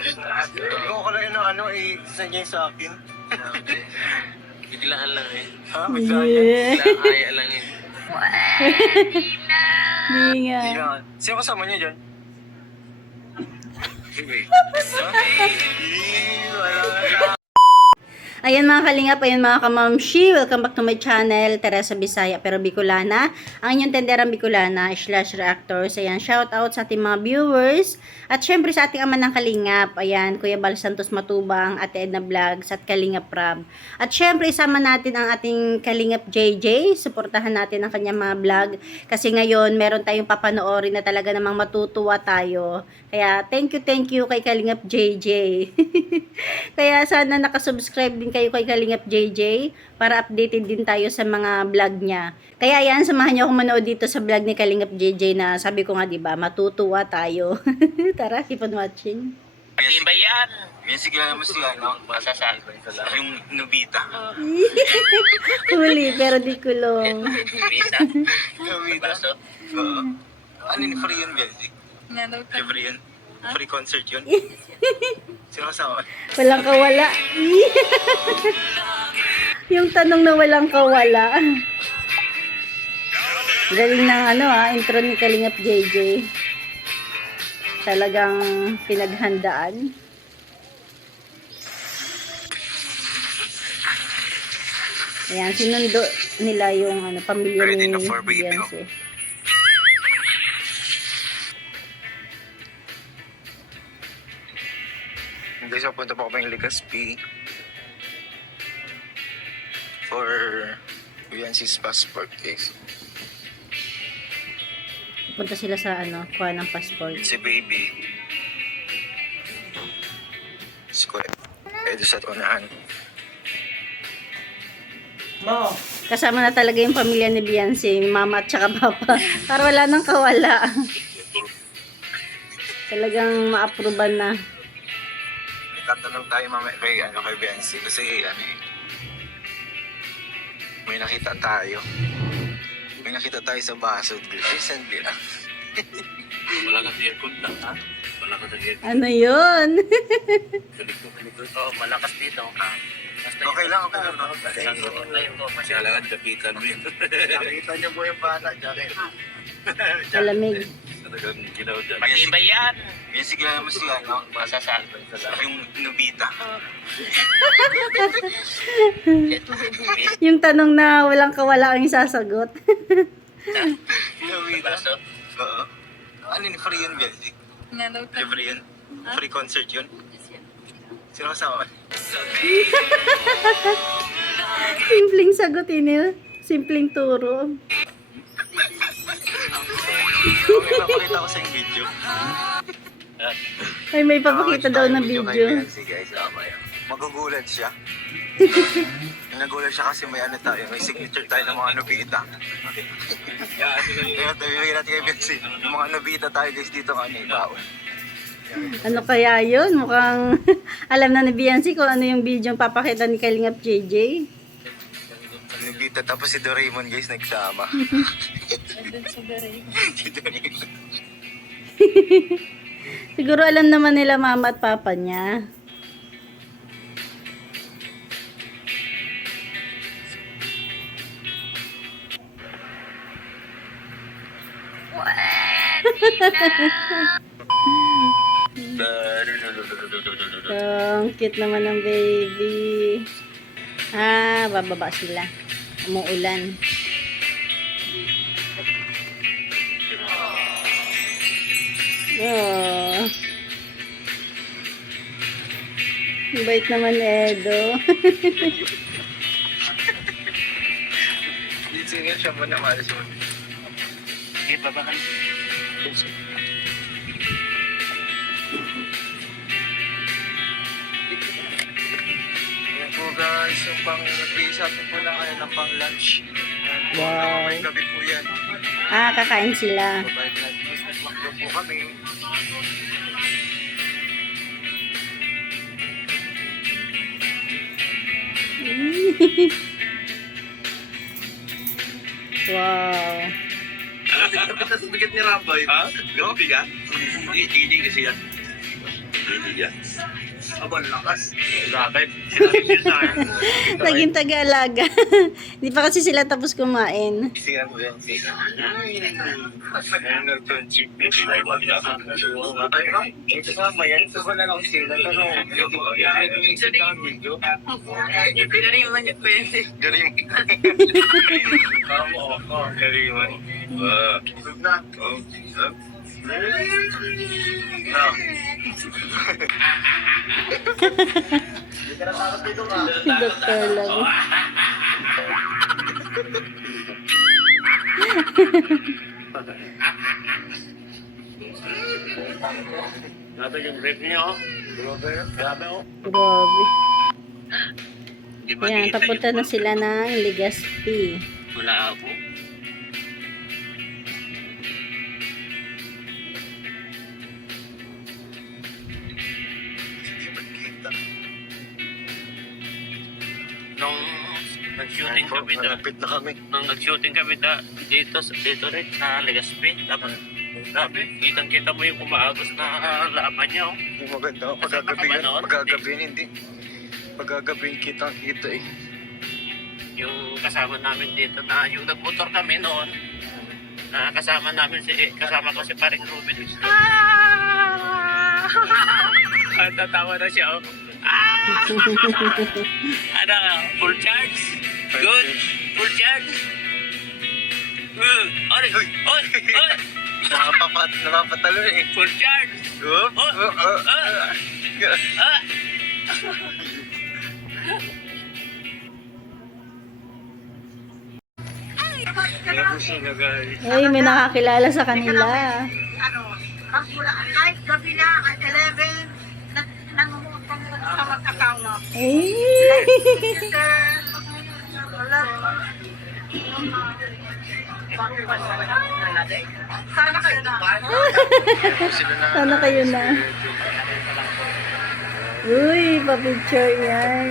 Kung ko lang yung ano, send niya sa akin. Biglaan lang eh. Ha? Biglaan Yeah. Biglaan kaya lang eh. Hindi nga. yan. Sino kasama niya dyan? Anyway. Wala na. Ayan mga kalingap, ayan mga kamamshi, welcome back to my channel, Teresa Bisaya pero Bicolana. Ang inyong tenderang Bicolana / reactors. Ayan, shout out sa ating mga viewers. At syempre sa ating ama ng kalingap, ayan, Kuya Bal Santos Matubang, Ate Edna Vlogs at Kalingap Rab. At syempre isama natin ang ating Kalingap JJ, suportahan natin ang kanyang mga vlog. Kasi ngayon, meron tayong papanoorin na talaga namang matutuwa tayo. Kaya thank you kay Kalingap JJ. Kaya sana nakasubscribe din kayo kay Kalingap JJ para updated din tayo sa mga vlog niya. Kaya yan, samahan niyo akong manood dito sa vlog ni Kalingap JJ na sabi ko nga 'di ba, matutuwa tayo. Tara, keep on watching. Iba yan. Music lang mo siya, no? Masasabi ko lang. Yung Nobita. Huli, pero di kulong. Bisa. Nobita. Baso. Oo. Ano yung free yun, Music? Free yun? Free concert yun? Sino kasama? Walang kawala. Yung tanong na walang kawala. Galing ng intro ni Kalingap JJ. Talagang pinaghandaan. Ayan, sinundo nila yung pamilya Ready ni na for baby, Beyonce. Guys, papunta pa kami ng Legazpi for Beyonce's passport case. Punta sila sa kuha ng passport. Si baby. School. Edo sa unahan. Mo. Kasama na talaga yung pamilya ni Beyonce, mama at saka papa. Para wala nang kawala. Talagang ma-approvean na. Tatanong tayo mamaya kay Beyonce kasi may nakita tayo. May nakita tayo sa baso. Recently lang. Wala ka aircon lang ha? Wala ka aircon. Ano yun? Kalikot. Oo, malakas dito. Okay lang. Kailangan kapitan mo yun. Nakita niyo po yung bata. Jacket. Malamig. Talagang ginaw dyan. Matibay yan. Music lang mo siya, no? Masasabi ko lang. Yung Nobita. Yung tanong na walang kawala ang isasagot. Nobita. Baso. Oo. Ano yun? Free yun, Music? Free yun? Free concert yun? Sino kasama? Simpleng sagutin eh. Simpleng turo. May papakita ko sa yung video. Ay, may papakita daw na Kay video. Beyonce, guys. Magugulat siya. Nagulat siya kasi may may signature tayo ng mga Nobita. Kaya tayo natin kay Beyonce. Yung mga Nobita tayo guys dito baon. Ano kaya yun? Mukhang alam na ni Beyonce kung ano yung video yung papakita ni Kalingap JJ. Nobita tapos si Doraemon guys nagsama. Si Doraemon. Siguro alam naman nila mama at papa niya. Ang cute naman ng baby. Bababa sila. Umuulan. Oh. Bait naman Edo. Singin siya muna malas mo. Okay, baba ka. Ayan po guys, yung pang-base natin po na kayo ng pang-lunch. Wow. May gabi po yan. Kakain sila. Provide na Christmas makdo po kami. Wow. Kapit na sa bigat ni Ramboy. Ha? Grabe ka? Hindi kasi yan. Bibigyan. Abang lakas. Grabe. Sinabi sa akin. Naging taga-alaga. Hindi pa kasi sila tapos kumain. Siya mo yan. Ayun, nag-friendship. Ito kasama yan. Ito ko na lang sila. Pero Pinariman niyo pwede. galing. Kariwan. Na. Si Dr. lang. Grabe yung rep niya, oh. Grabe, oh. Grabe. Di ba Ayan, kita papunta yung- na sila ng Legazpi. Wala ako. Nung nag-shooting kami na, Malapit na kami. nung nag-shooting kami dito rin sa Legazpi, tapos grabe, kitang-kita mo yung umaagos na laban niya, oh. Yung maganda. Kasama ka ba noon? Pagagabihin hindi. Pagagabihin kitang-kita eh. Yung kasama namin dito na yung nagmotor kami noon, kasama ko si Paring Ruben. Ang tatawa na siya, oh. Ano, full charge? Good? Full charge? Oy! Oy! Oy! Napapatalo eh. Full charge! Oop. Ah! Nabusina, guys. Ay, may nakakilala sa kanila. Ano, kahit gabi na at 11, nangungutang sa mag-asawa. Ay! Sana kayo na. Sana kayo na. Uy, pa-picture yan.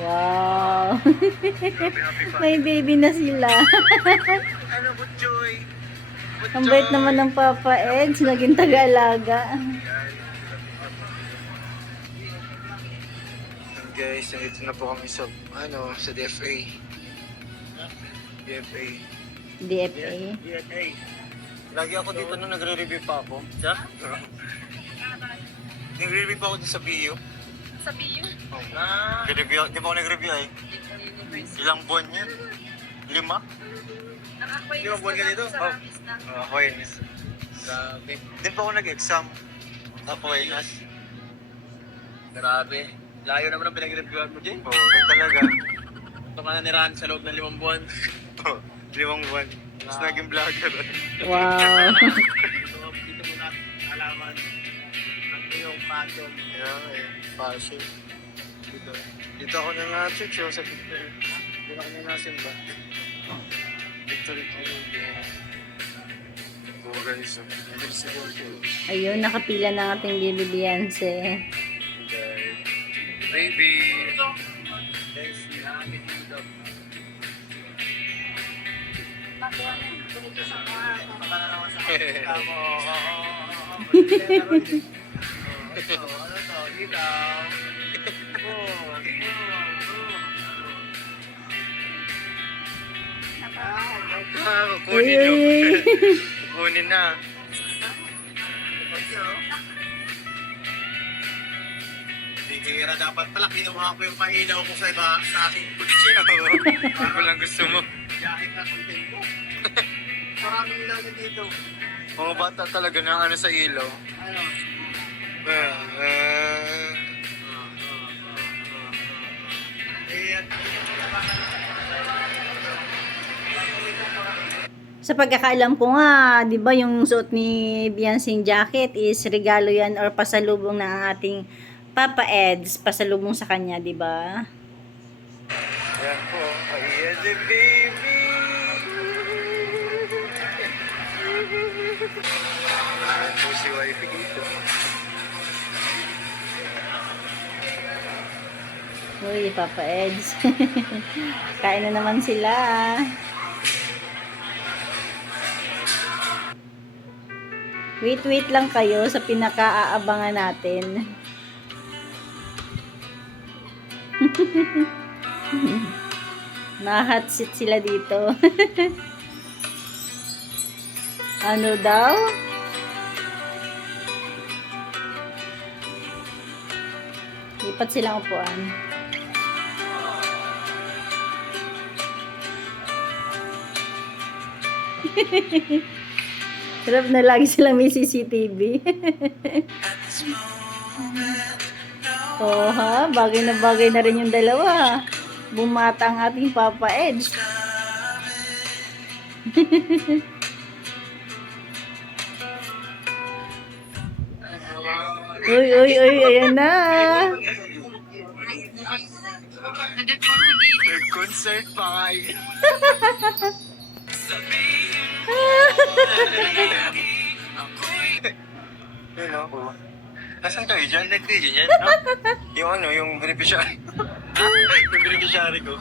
Wow. May baby na sila. Ano po, Joy? Ang bait naman ng Papa Eds, naging taga-alaga. Guys, nandito na po kami sa, sa DFA. DFA. DFA. Lagi ako dito nung nagre-review pa ako. Sa? Nagre-review pa ako dito sa BU. Sa BU? Oh. Nagre-review, di ba ako nag-review ay? Ilang buwan yun? 5? Di ba buwan ka dito? Oh. Awareness. Grabe. Din pa ako nag-exam. Awareness. Grabe. Layo naman ang pinag-reviewan mo, Jay. Oo, ganun talaga. Ito ka na nirahan sa loob ng 5 buwan. Oo, 5 buwan. Tapos naging vlogger. Wow. Dito mo na alaman ang iyong passion. Yeah, eh. Passion. Dito ako na nga church, sa Victory. Dito ako na nasimba. Victory ko. Oo guys, Ayun, nakapila na ang ating baby Beyonce. baby. Uy, uy, uy. Kukunin na. Bihira dapat pala, kinuha ko yung pahilaw ko sa iba sa aking kutsi. Ano lang gusto mo? Yahit na content ko. Maraming ilaw na dito. Mga bata talaga na ano sa ilaw. Ano? Ayan. Sa pagkakaalam ko nga, 'di ba, yung suot ni Beyonce jacket is regalo yan or pasalubong ng ating Papa Eds, pasalubong sa kanya, 'di ba? Ayan po. Ayan the baby. Ayan po si wifey dito. Uy, Papa Eds. Kain na naman sila. Wait lang kayo sa pinaka-aabangan natin. Na-hot seat sila dito. Ano daw? Lipat silang upuan. Sarap na lagi silang may CCTV. Oh ha, bagay na rin yung dalawa. Bumata ang ating Papa Ed. Uy, ayan na. Nag-concert pa kayo. Yun o. Nasaan kayo dyan? Nag-DJ dyan? Yung ano, yung beneficiary. Yung beneficiary ko.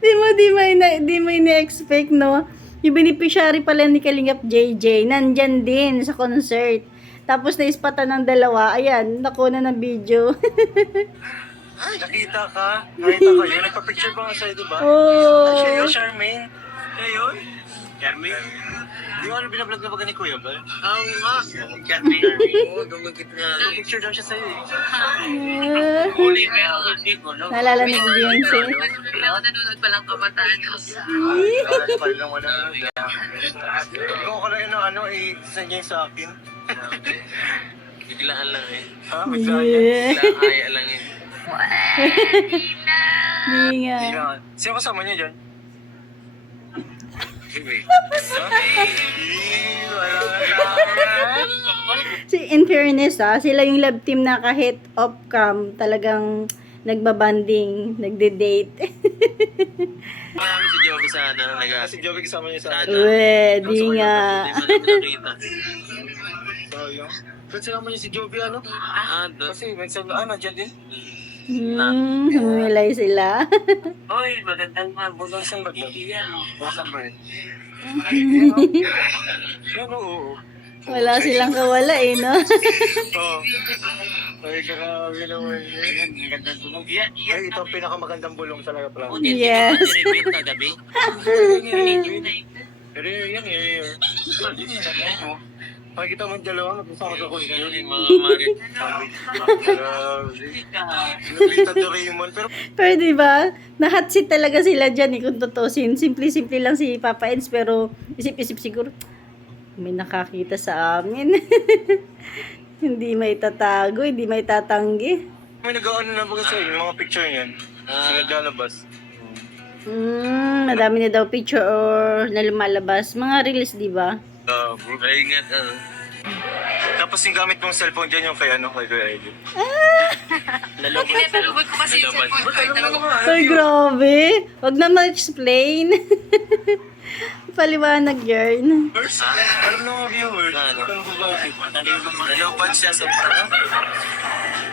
Di mo ina-expect, no? Yung beneficiary pala ni Kalingap JJ, nandyan din sa concert. Tapos naispatan ng dalawa, ayan, nakuha na ng video. Ay, nakita ka. Nakita ka yun. Nagpa-picture pa nga sa'yo, diba? Oh. Siya yun, Charmaine. Siya yun? Charmaine? Di mo ano binablog na ba ni Kuya ba? Oo nga. Charmaine. Oo, dumagit nga. Picture daw siya sa'yo eh. Huli kaya ako dito. Naalala ni Beyonce. Ako nanonood pa lang kabataan ko. Ikaw ka lang ano, i-send niya yung sa akin. Biglaan lang eh. Ha? Biglaan yan? Yeah. Biglaan kaya lang eh. Hindi nga. Hindi nga. Sino kasama niya dyan? In fairness, sila yung love team na kahit off-cam, talagang nagbabanding, nagde-date. Marami si Joby sa ano, Si Joey kasama niya sa akin. Di nga. Hindi mo na nakita. So, yun. Ba't sinama niya si Joey ano? Doon. Kasi nagsabi, nandiyan din. Humilay sila. Hoy, magandang mabulo sa Saan ba ito? Wasan ba eh? Yan oo. Wala silang kawala eh, no? Oo. Ay, grabe naman yun. Magandang tulog. Ay, ito ang pinakamagandang bulong talaga pala. Yes. Repeat kagabi. Pero yan eh. Makikita mo yung dalawa, magkasama ka ko yun. Yung mga marit. Grabe. Nabita to Raymond. Pero Pero diba, na-hot seat talaga sila dyan eh, kung tutusin. Simple-simple lang si Papa Eds, pero isip-isip siguro, may nakakita sa amin. Hindi may tatago, hindi may tatanggi. may nag-ano na ba kasi yung mga picture niyan? Sa naglalabas. Madami na daw picture or na lumalabas. Mga reels, diba? Ay, ingat. Tapos yung gamit mong cellphone dyan yung kay Kuya Eddie. Tinatulubod ko kasi yung cellphone ko. Ay, grabe. Wag na ma-explain. Paliwanag yarn. First, alam na mga viewers. Naloban siya sa parang.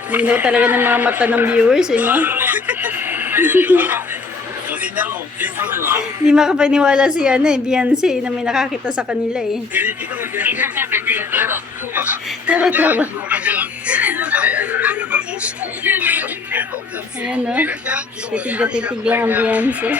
Linaw talaga ng mga mata ng viewers, eh, no? Hindi makapaniwala si Beyonce na may nakakita sa kanila eh. Tawa-tawa. Ayan no. Titig lang ang Beyonce.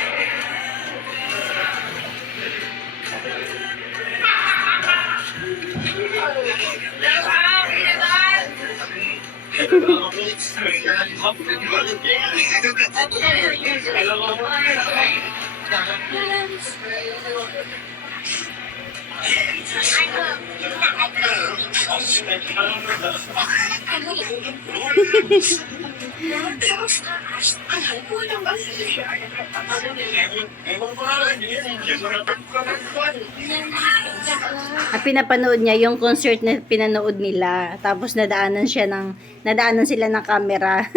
At pinapanood niya yung concert na pinanood nila. Tapos nadaanan sila ng camera.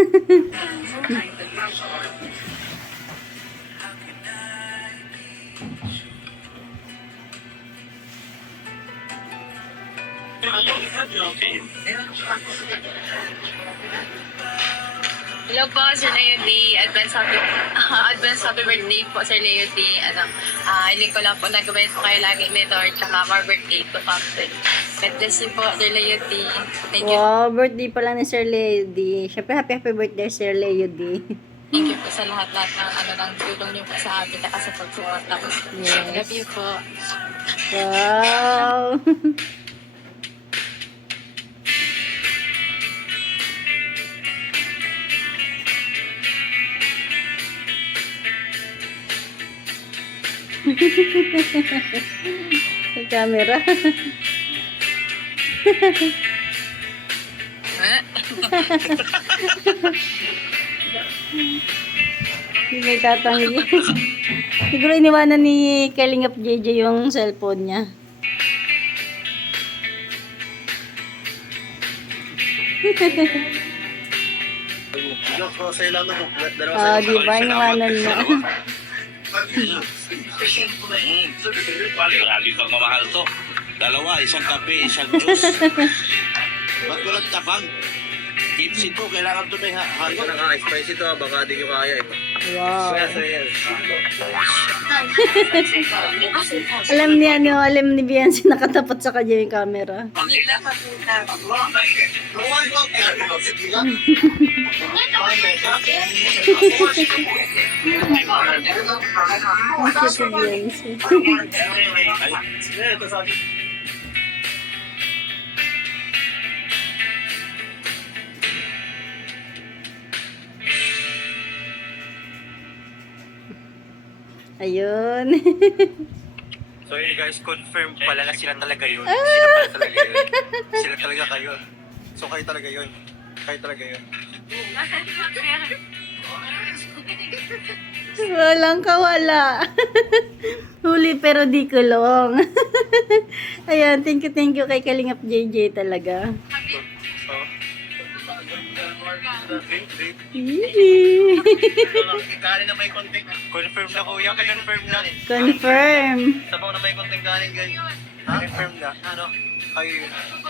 Hello po, Sir Leo D. Advance happy birthday po, Sir Leo D. Hiling ko lang po nag-comment po kayo lagi nito or tsaka more birthday to Captain. God bless you po, Sir Leo D. Thank you. Wow, birthday pala ni Sir Leo D. Siyempre, happy birthday, Sir Leo D. Thank you po sa lahat-lahat ng tulong niyo po sa amin at sa pag-support ako. Yes. Love you po. Wow. May camera. Hindi may tatanggi. Siguro iniwanan ni Kalingap JJ yung cellphone niya. Joke ko sa'yo lang ito. Dalawa Ah, sa'yo. di ba? Iniwanan mo. Grabe kang mamahal to. Dalawa, isang kape, isang juice. Ba't walang tabang? Tipsy to, kailangan to may Ito na nga, spicy to. Baka di nyo kaya eh. Wow. Yes. Alam ni Biancy nakatapat sa kanya yung camera. Ang cute si Biancy. Ito sabi. Ayun. So yun guys, confirm pala na sila talaga yun. Sila pala talaga yun. Sila talaga kayo. So kayo talaga yun. Kayo talaga yun. Walang kawala. Huli pero di kulong. Ayan, thank you kay Kalingap JJ talaga. So, Kanin na may konting. confirm na kuya, confirm na. Confirm. Sabaw na may konting kanin guys. Confirm na. Ano? Kayo yun. Ano?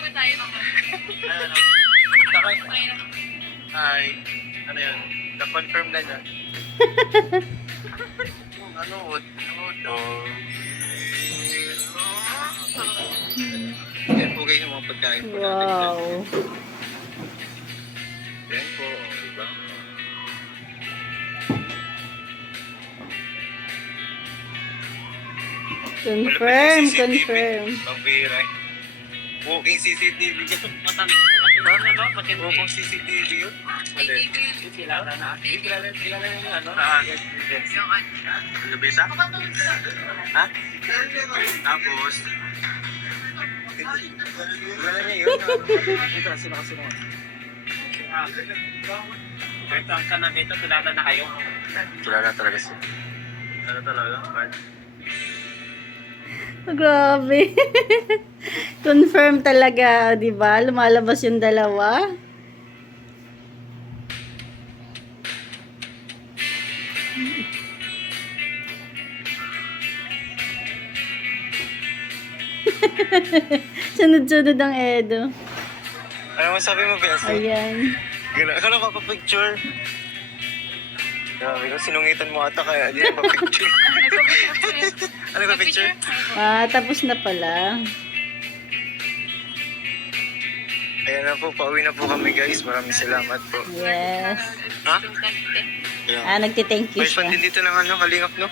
Takay. Ay. Ano yan? Na-confirm na niya. Ano? Oh. Yan po kayo yung mga pagkain po natin. Wow. Yan po. Diba? Confirm. Pambira eh. Walking CCTV yun. Walking CCTV yun. Kilala na yung ano? Yes. Lubisa? Ha? Tapos, wala niya yun. Dito, sino kasi naman. Kahit ang ka na dito, kilala na kayo. Kilala talaga siya. Ano talaga? Grabe. Confirm talaga, 'di ba? Lumalabas yung dalawa. Sunod-sunod ang Edo. Ano masabi mo, Bessie? Ayan. Akala ko pa-picture. Grabe ko, sinungitan mo ata kaya hindi na pa-picture. Ano ka picture? Ah, tapos na pala. Ayan na po, pauwi na po kami guys. Maraming salamat po. Yes. Ha? Ayan. Ah, nagti-thank you May fan siya. din dito ng ano, kalingap no?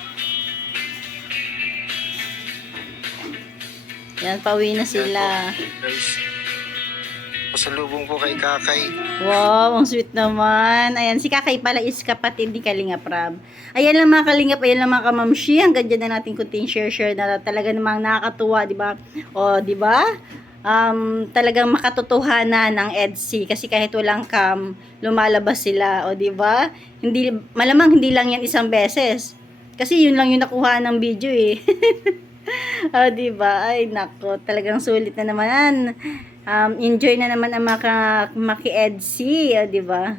Yan, pauwi na sila. Guys, pasalubong po kay Kakay. Wow, ang sweet naman. Ayan, si Kakay pala is kapatid ni Kalingap Rab. Ayan lang mga Kalingap, ayan lang mga kamamshi. Hanggang dyan na natin kunting share na talaga namang nakakatuwa, di ba? O, di ba? Talagang makatotohanan ng EDC kasi kahit walang cam, lumalabas sila, o di ba? Hindi, malamang hindi lang yan isang beses. Kasi yun lang yung nakuha ng video eh. O, di ba? Ay, nako, talagang sulit na naman. Enjoy na naman ang maki-EDC, o, di ba?